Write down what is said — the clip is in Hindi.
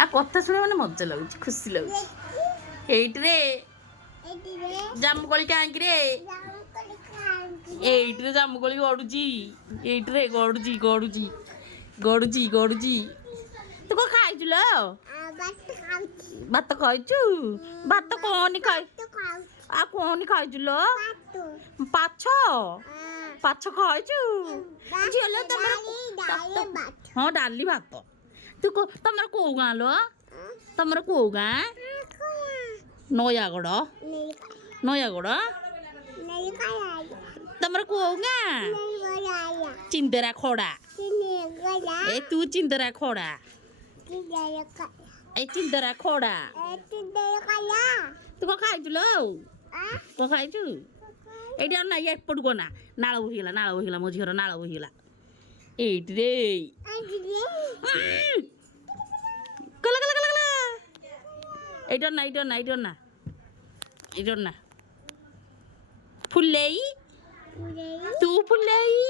आ कथा शुणे मैंने मजा लगुच खुशी लगुच एइटरे जामुकोली कांकी रे एइटरे जामुकोली गड़ुची एइटरे गड़ुची गड़ुची गड़ुची गड़ुची तू को खाइछु लो भात खाइछु भात कोनी खाइ आ कोनी खाइछु लो पाछ पाछ खाइछु झियो तमर हाँ डाली भात तू को तमर को गाँ लो तमर को गाँ नयागढ़ नयागढ़ तमर को गाँ चिंदरा खोड़ा ए तू चिंदरा खोड़ा ए चिंदरा खोड़ा तू को खाइछु लो को खाइछु एटा ना ये पडको ना नाळ उहिला मो झियर नाळ उहिला एट रे कला कला कला कला एटा ना फुल्लेई तू फुल्लेई